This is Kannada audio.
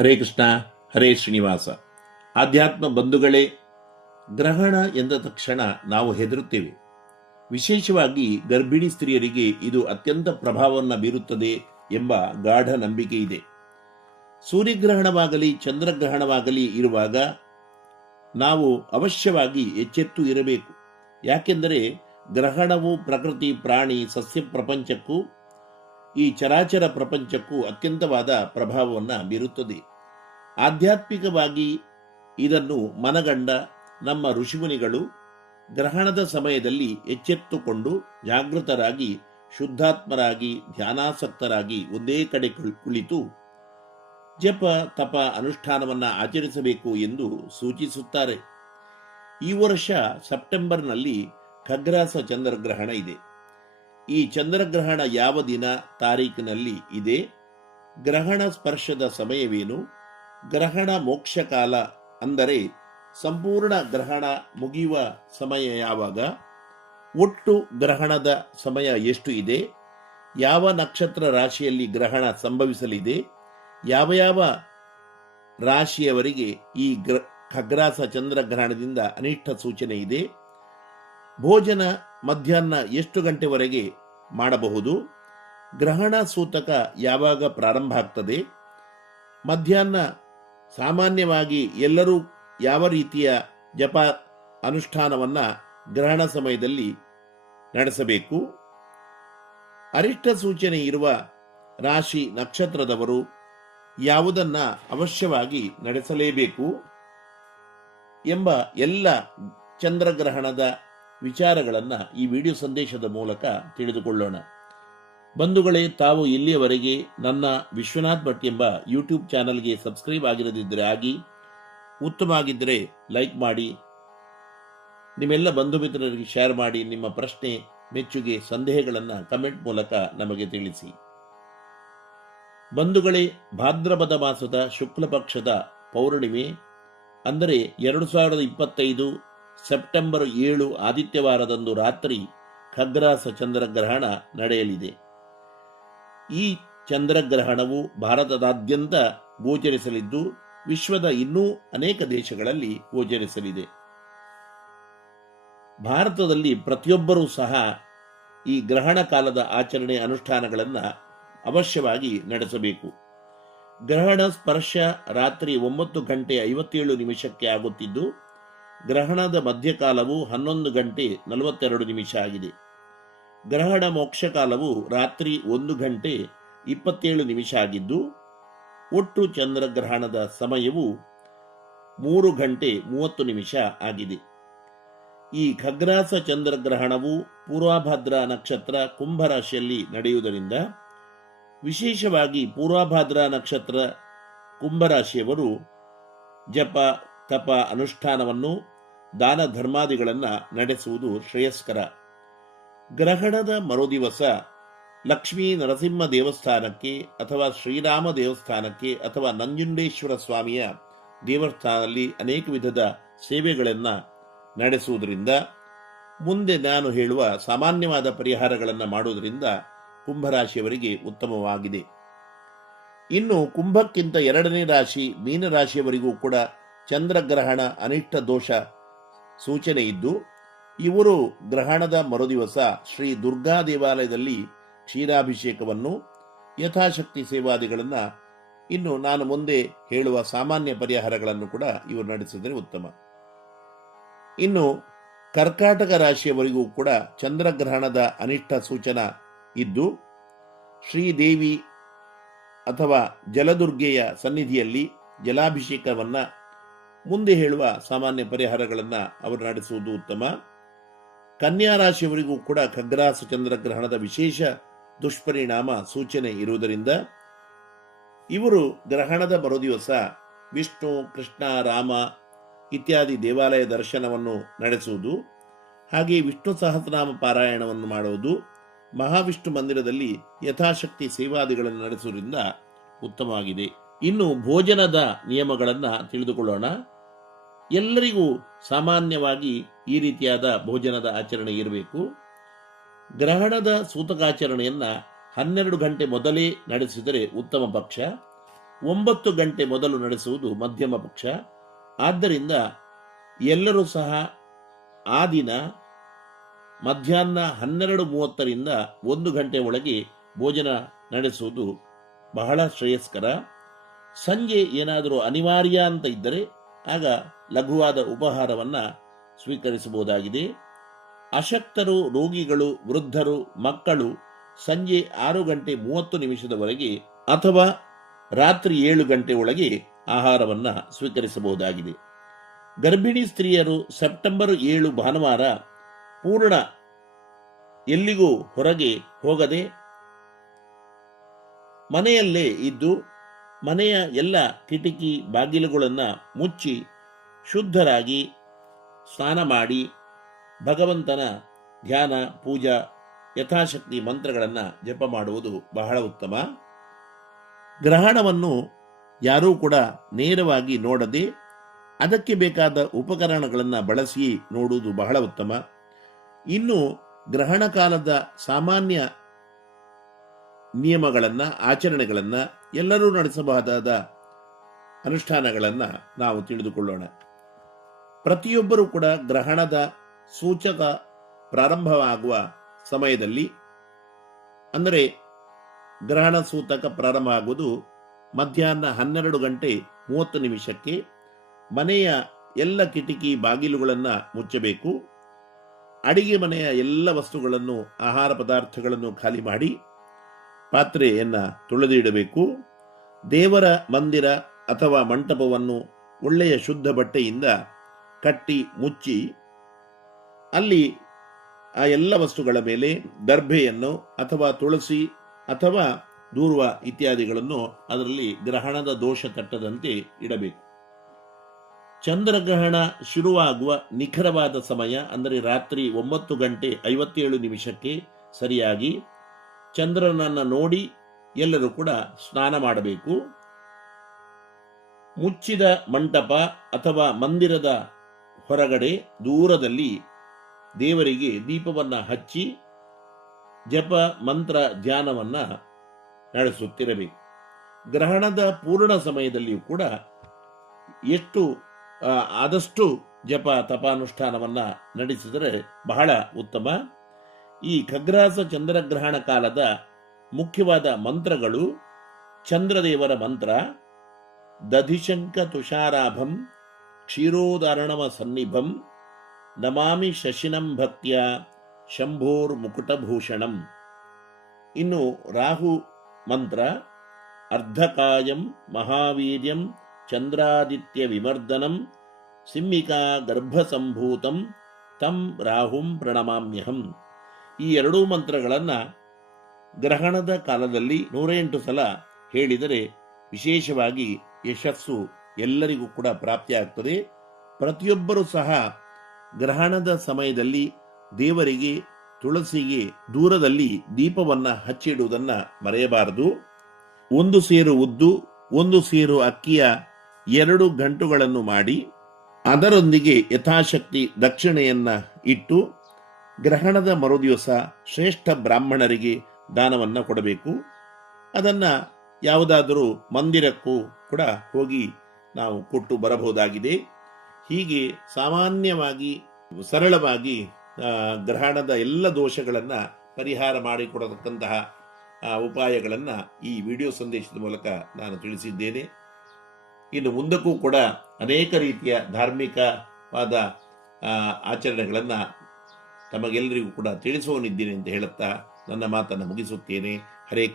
ಹರೇ ಕೃಷ್ಣ, ಹರೇ ಶ್ರೀನಿವಾಸ. ಆಧ್ಯಾತ್ಮ ಬಂಧುಗಳೇ, ಗ್ರಹಣ ಎಂದ ತಕ್ಷಣ ನಾವು ಹೆದರುತ್ತೇವೆ. ವಿಶೇಷವಾಗಿ ಗರ್ಭಿಣಿ ಸ್ತ್ರೀಯರಿಗೆ ಇದು ಅತ್ಯಂತ ಪ್ರಭಾವವನ್ನು ಬೀರುತ್ತದೆ ಎಂಬ ಗಾಢ ನಂಬಿಕೆ ಇದೆ. ಸೂರ್ಯಗ್ರಹಣವಾಗಲಿ, ಚಂದ್ರಗ್ರಹಣವಾಗಲಿ ಇರುವಾಗ ನಾವು ಅವಶ್ಯವಾಗಿ ಎಚ್ಚೆತ್ತು ಇರಬೇಕು. ಯಾಕೆಂದರೆ ಗ್ರಹಣವು ಪ್ರಕೃತಿ, ಪ್ರಾಣಿ, ಸಸ್ಯ ಪ್ರಪಂಚಕ್ಕೂ, ಈ ಚರಾಚರ ಪ್ರಪಂಚಕ್ಕೂ ಅತ್ಯಂತವಾದ ಪ್ರಭಾವವನ್ನು ಬೀರುತ್ತದೆ. ಆಧ್ಯಾತ್ಮಿಕವಾಗಿ ಇದನ್ನು ಮನಗಂಡ ನಮ್ಮ ಋಷಿಮುನಿಗಳು ಗ್ರಹಣದ ಸಮಯದಲ್ಲಿ ಎಚ್ಚೆತ್ತುಕೊಂಡು ಜಾಗೃತರಾಗಿ, ಶುದ್ಧಾತ್ಮರಾಗಿ, ಧ್ಯಾನಾಸಕ್ತರಾಗಿ ಒಂದೇ ಕಡೆ ಕುಳಿತು ಜಪ, ತಪ ಅನುಷ್ಠಾನವನ್ನು ಆಚರಿಸಬೇಕು ಎಂದು ಸೂಚಿಸುತ್ತಾರೆ. ಈ ವರ್ಷ ಸೆಪ್ಟೆಂಬರ್ನಲ್ಲಿ ಖಗ್ರಾಸ ಚಂದ್ರಗ್ರಹಣ ಇದೆ. ಈ ಚಂದ್ರಗ್ರಹಣ ಯಾವ ದಿನ ತಾರೀಕಿನಲ್ಲಿ ಇದೆ? ಗ್ರಹಣ ಸ್ಪರ್ಶದ ಸಮಯವೇನು? ಗ್ರಹಣ ಮೋಕ್ಷ ಕಾಲ ಅಂದರೆ ಸಂಪೂರ್ಣ ಗ್ರಹಣ ಮುಗಿಯುವ ಸಮಯ ಯಾವಾಗ? ಒಟ್ಟು ಗ್ರಹಣದ ಸಮಯ ಎಷ್ಟು ಇದೆ? ಯಾವ ನಕ್ಷತ್ರ ರಾಶಿಯಲ್ಲಿ ಗ್ರಹಣ ಸಂಭವಿಸಲಿದೆ? ಯಾವ ಯಾವ ರಾಶಿಯವರಿಗೆ ಈ ಗ್ರ, ಖಗ್ರಾಸ ಚಂದ್ರಗ್ರಹಣದಿಂದ ಅನಿಷ್ಟ ಸೂಚನೆ ಇದೆ? ಭೋಜನ ಮಧ್ಯಾಹ್ನ ಎಷ್ಟು ಗಂಟೆವರೆಗೆ ಮಾಡಬಹುದು? ಗ್ರಹಣ ಸೂತಕ ಯಾವಾಗ ಪ್ರಾರಂಭ ಆಗ್ತದೆ? ಮಧ್ಯಾಹ್ನ ಸಾಮಾನ್ಯವಾಗಿ ಎಲ್ಲರೂ ಯಾವ ರೀತಿಯ ಜಪ ಅನುಷ್ಠಾನವನ್ನು ಗ್ರಹಣ ಸಮಯದಲ್ಲಿ ನಡೆಸಬೇಕು? ಅರಿಷ್ಟ ಸೂಚನೆ ಇರುವ ರಾಶಿ ನಕ್ಷತ್ರದವರು ಯಾವುದನ್ನ ಅವಶ್ಯವಾಗಿ ನಡೆಸಲೇಬೇಕು ಎಂಬ ಎಲ್ಲ ಚಂದ್ರಗ್ರಹಣದ ವಿಚಾರಗಳನ್ನು ಈ ವಿಡಿಯೋ ಸಂದೇಶದ ಮೂಲಕ ತಿಳಿದುಕೊಳ್ಳೋಣ. ಬಂಧುಗಳೇ, ತಾವು ಇಲ್ಲಿಯವರೆಗೆ ನನ್ನ ವಿಶ್ವನಾಥ್ ಭಟ್ ಎಂಬ ಯೂಟ್ಯೂಬ್ ಚಾನಲ್ಗೆ ಸಬ್ಸ್ಕ್ರೈಬ್ ಆಗಿರದಿದ್ದರೆ ಆಗಿ, ಉತ್ತಮ ಆಗಿದ್ದರೆ ಲೈಕ್ ಮಾಡಿ, ನಿಮ್ಮೆಲ್ಲ ಬಂಧು ಮಿತ್ರರಿಗೆ ಶೇರ್ ಮಾಡಿ, ನಿಮ್ಮ ಪ್ರಶ್ನೆ, ಮೆಚ್ಚುಗೆ, ಸಂದೇಹಗಳನ್ನು ಕಮೆಂಟ್ ಮೂಲಕ ನಮಗೆ ತಿಳಿಸಿ. ಬಂಧುಗಳೇ, ಭಾದ್ರಪದ ಮಾಸದ ಶುಕ್ಲ ಪಕ್ಷದ ಪೌರ್ಣಿಮೆ, ಅಂದರೆ ಎರಡು ಸಾವಿರದ ಇಪ್ಪತ್ತೈದು ಸೆಪ್ಟೆಂಬರ್ ಏಳು ಆದಿತ್ಯವಾರದಂದು ರಾತ್ರಿ ಖಗ್ರಾಸ ಚಂದ್ರಗ್ರಹಣ ನಡೆಯಲಿದೆ. ಈ ಚಂದ್ರಗ್ರಹಣವು ಭಾರತದಾದ್ಯಂತ ಗೋಚರಿಸಲಿದ್ದು, ವಿಶ್ವದ ಇನ್ನೂ ಅನೇಕ ದೇಶಗಳಲ್ಲಿ ಗೋಚರಿಸಲಿದೆ. ಭಾರತದಲ್ಲಿ ಪ್ರತಿಯೊಬ್ಬರೂ ಸಹ ಈ ಗ್ರಹಣ ಕಾಲದ ಆಚರಣೆ ಅನುಷ್ಠಾನಗಳನ್ನು ಅವಶ್ಯವಾಗಿ ನಡೆಸಬೇಕು. ಗ್ರಹಣ ಸ್ಪರ್ಶ ರಾತ್ರಿ ಒಂಬತ್ತು ಗಂಟೆ ಐವತ್ತೇಳು ನಿಮಿಷಕ್ಕೆ ಆಗುತ್ತಿದ್ದು, ಗ್ರಹಣದ ಮಧ್ಯಕಾಲವು ಹನ್ನೊಂದು ಗಂಟೆ ನಲವತ್ತೆರಡು ನಿಮಿಷ ಆಗಿದೆ. ಗ್ರಹಣ ಮೋಕ್ಷ ಕಾಲವು ರಾತ್ರಿ ಒಂದು ಗಂಟೆ ಇಪ್ಪತ್ತೇಳು ನಿಮಿಷ ಆಗಿದ್ದು, ಒಟ್ಟು ಚಂದ್ರಗ್ರಹಣದ ಸಮಯವು ಮೂರು ಗಂಟೆ ಮೂವತ್ತು ನಿಮಿಷ ಆಗಿದೆ. ಈ ಖಗ್ರಾಸ ಚಂದ್ರಗ್ರಹಣವು ಪೂರ್ವಾಭದ್ರ ನಕ್ಷತ್ರ ಕುಂಭರಾಶಿಯಲ್ಲಿ ನಡೆಯುವುದರಿಂದ, ವಿಶೇಷವಾಗಿ ಪೂರ್ವಭಾದ್ರ ನಕ್ಷತ್ರ ಕುಂಭರಾಶಿಯವರು ಜಪ, ತಪ, ಅನುಷ್ಠಾನವನ್ನು ದಾನ ಧರ್ಮಾದಿಗಳನ್ನು ನಡೆಸುವುದು ಶ್ರೇಯಸ್ಕರ. ಗ್ರಹಣದ ಮರುದಿವಸ ಲಕ್ಷ್ಮೀ ನರಸಿಂಹ ದೇವಸ್ಥಾನಕ್ಕೆ ಅಥವಾ ಶ್ರೀರಾಮ ದೇವಸ್ಥಾನಕ್ಕೆ ಅಥವಾ ನಂಜುಂಡೇಶ್ವರ ಸ್ವಾಮಿಯ ದೇವಸ್ಥಾನದಲ್ಲಿ ಅನೇಕ ವಿಧದ ಸೇವೆಗಳನ್ನು ನಡೆಸುವುದರಿಂದ ಮುಂದೆ ನಾನು ಹೇಳುವ ಸಾಮಾನ್ಯವಾದ ಪರಿಹಾರಗಳನ್ನು ಮಾಡುವುದರಿಂದ ಕುಂಭರಾಶಿಯವರಿಗೆ ಉತ್ತಮವಾಗಿದೆ. ಇನ್ನು ಕುಂಭಕ್ಕಿಂತ ಎರಡನೇ ರಾಶಿ ಮೀನರಾಶಿಯವರಿಗೂ ಕೂಡ ಚಂದ್ರಗ್ರಹಣ ಅನಿಷ್ಟ ದೋಷ ಸೂಚನೆ ಇದ್ದು ಇವರು ಗ್ರಹಣದ ಮರುದಿವಸ ಶ್ರೀ ದುರ್ಗಾ ದೇವಾಲಯದಲ್ಲಿ ಕ್ಷೀರಾಭಿಷೇಕವನ್ನು, ಯಥಾಶಕ್ತಿ ಸೇವಾದಿಗಳನ್ನು ಇನ್ನು ನಾನು ಮುಂದೆ ಹೇಳುವ ಸಾಮಾನ್ಯ ಪರಿಹಾರಗಳನ್ನು ಕೂಡ ಇವರು ನಡೆಸಿದರೆ ಉತ್ತಮ. ಇನ್ನು ಕರ್ಕಾಟಕ ರಾಶಿಯವರಿಗೂ ಕೂಡ ಚಂದ್ರಗ್ರಹಣದ ಅನಿಷ್ಟ ಸೂಚನಾ ಇದ್ದು, ಶ್ರೀದೇವಿ ಅಥವಾ ಜಲದುರ್ಗೆಯ ಸನ್ನಿಧಿಯಲ್ಲಿ ಜಲಾಭಿಷೇಕವನ್ನ ಮುಂದೆ ಹೇಳುವ ಸಾಮಾನ್ಯ ಪರಿಹಾರಗಳನ್ನು ಅವರು ನಡೆಸುವುದು ಉತ್ತಮ. ಕನ್ಯಾ ರಾಶಿಯವರಿಗೂ ಕೂಡ ಖಗ್ರಾಸ ಚಂದ್ರಗ್ರಹಣದ ವಿಶೇಷ ದುಷ್ಪರಿಣಾಮ ಸೂಚನೆ ಇರುವುದರಿಂದ ಇವರು ಗ್ರಹಣದ ಮರುದಿವಸ ವಿಷ್ಣು, ಕೃಷ್ಣ, ರಾಮ ಇತ್ಯಾದಿ ದೇವಾಲಯ ದರ್ಶನವನ್ನು ನಡೆಸುವುದು, ಹಾಗೆ ವಿಷ್ಣು ಸಹಸ್ರನಾಮ ಪಾರಾಯಣವನ್ನು ಮಾಡುವುದು, ಮಹಾವಿಷ್ಣು ಮಂದಿರದಲ್ಲಿ ಯಥಾಶಕ್ತಿ ಸೇವಾದಿಗಳನ್ನು ನಡೆಸುವುದರಿಂದ ಉತ್ತಮವಾಗಿದೆ. ಇನ್ನು ಭೋಜನದ ನಿಯಮಗಳನ್ನು ತಿಳಿದುಕೊಳ್ಳೋಣ. ಎಲ್ಲರಿಗೂ ಸಾಮಾನ್ಯವಾಗಿ ಈ ರೀತಿಯಾದ ಭೋಜನದ ಆಚರಣೆ ಇರಬೇಕು. ಗ್ರಹಣದ ಸೂತಕಾಚರಣೆಯನ್ನು ಹನ್ನೆರಡು ಗಂಟೆ ಮೊದಲೇ ನಡೆಸಿದರೆ ಉತ್ತಮ ಪಕ್ಷ. ಒಂಬತ್ತು ಗಂಟೆ ಮೊದಲು ನಡೆಸುವುದು ಮಧ್ಯಮ ಪಕ್ಷ. ಆದ್ದರಿಂದ ಎಲ್ಲರೂ ಸಹ ಆ ದಿನ ಮಧ್ಯಾಹ್ನ ಹನ್ನೆರಡು ಮೂವತ್ತರಿಂದ ಒಂದು ಗಂಟೆ ಒಳಗೆ ಭೋಜನ ನಡೆಸುವುದು ಬಹಳ ಶ್ರೇಯಸ್ಕರ. ಸಂಜೆ ಏನಾದರೂ ಅನಿವಾರ್ಯ ಅಂತ ಇದ್ದರೆ ಆಗ ಲಘುವಾದ ಉಪಹಾರವನ್ನು ಸ್ವೀಕರಿಸಬಹುದಾಗಿದೆ. ಅಶಕ್ತರು, ರೋಗಿಗಳು, ವೃದ್ಧರು, ಮಕ್ಕಳು ಸಂಜೆ ಆರು ಗಂಟೆ ಮೂವತ್ತು ನಿಮಿಷದವರೆಗೆ ಅಥವಾ ರಾತ್ರಿ ಏಳು ಗಂಟೆ ಒಳಗೆ ಆಹಾರವನ್ನು ಸ್ವೀಕರಿಸಬಹುದಾಗಿದೆ. ಗರ್ಭಿಣಿ ಸ್ತ್ರೀಯರು ಸೆಪ್ಟೆಂಬರ್ ಏಳು ಭಾನುವಾರ ಪೂರ್ಣ ಎಲ್ಲಿಗೂ ಹೊರಗೆ ಹೋಗದೆ ಮನೆಯಲ್ಲೇ ಇದ್ದು ಮನೆಯ ಎಲ್ಲ ಕಿಟಕಿ ಬಾಗಿಲುಗಳನ್ನು ಮುಚ್ಚಿ ಶುದ್ಧರಾಗಿ ಸ್ನಾನ ಮಾಡಿ ಭಗವಂತನ ಧ್ಯಾನ, ಪೂಜಾ, ಯಥಾಶಕ್ತಿ ಮಂತ್ರಗಳನ್ನು ಜಪ ಮಾಡುವುದು ಬಹಳ ಉತ್ತಮ. ಗ್ರಹಣವನ್ನು ಯಾರೂ ಕೂಡ ನೇರವಾಗಿ ನೋಡದೆ ಅದಕ್ಕೆ ಬೇಕಾದ ಉಪಕರಣಗಳನ್ನು ಬಳಸಿ ನೋಡುವುದು ಬಹಳ ಉತ್ತಮ. ಇನ್ನು ಗ್ರಹಣ ಕಾಲದ ಸಾಮಾನ್ಯ ನಿಯಮಗಳನ್ನು, ಆಚರಣೆಗಳನ್ನು ಎಲ್ಲರೂ ನಡೆಸಬಹುದಾದ ಅನುಷ್ಠಾನಗಳನ್ನು ನಾವು ತಿಳಿದುಕೊಳ್ಳೋಣ. ಪ್ರತಿಯೊಬ್ಬರೂ ಕೂಡ ಗ್ರಹಣದ ಸೂಚಕ ಪ್ರಾರಂಭವಾಗುವ ಸಮಯದಲ್ಲಿ, ಅಂದರೆ ಗ್ರಹಣ ಸೂತಕ ಪ್ರಾರಂಭ ಆಗುವುದು ಮಧ್ಯಾಹ್ನ ಹನ್ನೆರಡು ಗಂಟೆ ಮೂವತ್ತು ನಿಮಿಷಕ್ಕೆ ಮನೆಯ ಎಲ್ಲ ಕಿಟಕಿ ಬಾಗಿಲುಗಳನ್ನು ಮುಚ್ಚಬೇಕು. ಅಡಿಗೆ ಮನೆಯ ಎಲ್ಲ ವಸ್ತುಗಳನ್ನು, ಆಹಾರ ಪದಾರ್ಥಗಳನ್ನು ಖಾಲಿ ಮಾಡಿ ಪಾತ್ರೆಯನ್ನು ತೊಳೆದಿಡಬೇಕು. ದೇವರ ಮಂದಿರ ಅಥವಾ ಮಂಟಪವನ್ನು ಒಳ್ಳೆಯ ಶುದ್ಧ ಬಟ್ಟೆಯಿಂದ ಕಟ್ಟಿ, ಮುಚ್ಚಿ, ಅಲ್ಲಿ ಆ ಎಲ್ಲ ವಸ್ತುಗಳ ಮೇಲೆ ದರ್ಭೆಯನ್ನು ಅಥವಾ ತುಳಸಿ ಅಥವಾ ದೂರ್ವ ಇತ್ಯಾದಿಗಳನ್ನು ಅದರಲ್ಲಿ ಗ್ರಹಣದ ದೋಷ ತಟ್ಟದಂತೆ ಇಡಬೇಕು. ಚಂದ್ರಗ್ರಹಣ ಶುರುವಾಗುವ ನಿಖರವಾದ ಸಮಯ, ಅಂದರೆ ರಾತ್ರಿ ಒಂಬತ್ತು ಗಂಟೆ ಐವತ್ತೇಳು ನಿಮಿಷಕ್ಕೆ ಸರಿಯಾಗಿ ಚಂದ್ರನನ್ನು ನೋಡಿ ಎಲ್ಲರೂ ಕೂಡ ಸ್ನಾನ ಮಾಡಬೇಕು. ಮುಚ್ಚಿದ ಮಂಟಪ ಅಥವಾ ಮಂದಿರದ ಹೊರಗಡೆ ದೂರದಲ್ಲಿ ದೇವರಿಗೆ ದೀಪವನ್ನು ಹಚ್ಚಿ ಜಪ ಮಂತ್ರ ಧ್ಯಾನವನ್ನು ನಡೆಸುತ್ತಿರಬೇಕು. ಗ್ರಹಣದ ಪೂರ್ಣ ಸಮಯದಲ್ಲಿಯೂ ಕೂಡ ಎಷ್ಟು ಆದಷ್ಟು ಜಪ ತಪಾನುಷ್ಠಾನವನ್ನು ನಡೆಸಿದರೆ ಬಹಳ ಉತ್ತಮ. ಈ ಖಗ್ರಾಸ ಚಂದ್ರಗ್ರಹಣ ಕಾಲದ ಮುಖ್ಯವಾದ ಮಂತ್ರಗಳು ಚಂದ್ರದೇವರ ಮಂತ್ರ, ದಧಿಶಂಕ ತುಷಾರಾಭಂ, ಕ್ಷೀರೋದಾರಣವ ಸನ್ನಿಭಂ, ನಮಾಮಿ ಶಶಿನಂ ಭಕ್ತ್ಯ, ಶಂಭೋರ್ ಮುಕುಟಭೂಷಣಂ. ಇನ್ನು ರಾಹು ಮಂತ್ರ, ಅರ್ಧಕಾಯಂ ಮಹಾವೀರ್ಯಂ ಚಂದ್ರಾದಿತ್ಯ ವಿಮರ್ದನಂ ಸಿಮ್ಮಿಕಾ ಗರ್ಭಸಂಭೂತಂ, ತಂ ರಾಹುಂ ಪ್ರಣಮಾಮ್ಯಹಂ. ಈ ಎರಡೂ ಮಂತ್ರಗಳನ್ನು ಗ್ರಹಣದ ಕಾಲದಲ್ಲಿ ನೂರ ಎಂಟು ಸಲ ಹೇಳಿದರೆ ವಿಶೇಷವಾಗಿ ಯಶಸ್ಸು ಎಲ್ಲರಿಗೂ ಕೂಡ ಪ್ರಾಪ್ತಿಯಾಗ್ತದೆ. ಪ್ರತಿಯೊಬ್ಬರೂ ಸಹ ಗ್ರಹಣದ ಸಮಯದಲ್ಲಿ ದೇವರಿಗೆ, ತುಳಸಿಗೆ ದೂರದಲ್ಲಿ ದೀಪವನ್ನು ಹಚ್ಚಿಡುವುದನ್ನು ಮರೆಯಬಾರದು. ಒಂದು ಸೇರು ಉದ್ದು, ಒಂದು ಸೇರು ಅಕ್ಕಿಯ ಎರಡು ಗಂಟುಗಳನ್ನು ಮಾಡಿ ಅದರೊಂದಿಗೆ ಯಥಾಶಕ್ತಿ ದಕ್ಷಿಣೆಯನ್ನ ಇಟ್ಟು ಗ್ರಹಣದ ಮರುದಿವಸ ಶ್ರೇಷ್ಠ ಬ್ರಾಹ್ಮಣರಿಗೆ ದಾನವನ್ನು ಕೊಡಬೇಕು. ಅದನ್ನ ಯಾವುದಾದರೂ ಮಂದಿರಕ್ಕೂ ಕೂಡ ಹೋಗಿ ನಾವು ಕೊಟ್ಟು ಬರಬಹುದಾಗಿದೆ. ಹೀಗೆ ಸಾಮಾನ್ಯವಾಗಿ, ಸರಳವಾಗಿ ಗ್ರಹಣದ ಎಲ್ಲ ದೋಷಗಳನ್ನು ಪರಿಹಾರ ಮಾಡಿಕೊಡತಕ್ಕಂತಹ ಉಪಾಯಗಳನ್ನು ಈ ವಿಡಿಯೋ ಸಂದೇಶದ ಮೂಲಕ ನಾನು ತಿಳಿಸಿದ್ದೇನೆ. ಇನ್ನು ಮುಂದಕ್ಕೂ ಕೂಡ ಅನೇಕ ರೀತಿಯ ಧಾರ್ಮಿಕವಾದ ಆಚರಣೆಗಳನ್ನು ತಮಗೆಲ್ಲರಿಗೂ ಕೂಡ ತಿಳಿಸುವನಿದ್ದೀನಿ ಅಂತ ಹೇಳುತ್ತಾ ನನ್ನ ಮಾತನ್ನು ಮುಗಿಸುತ್ತೇನೆ. ಹರೇ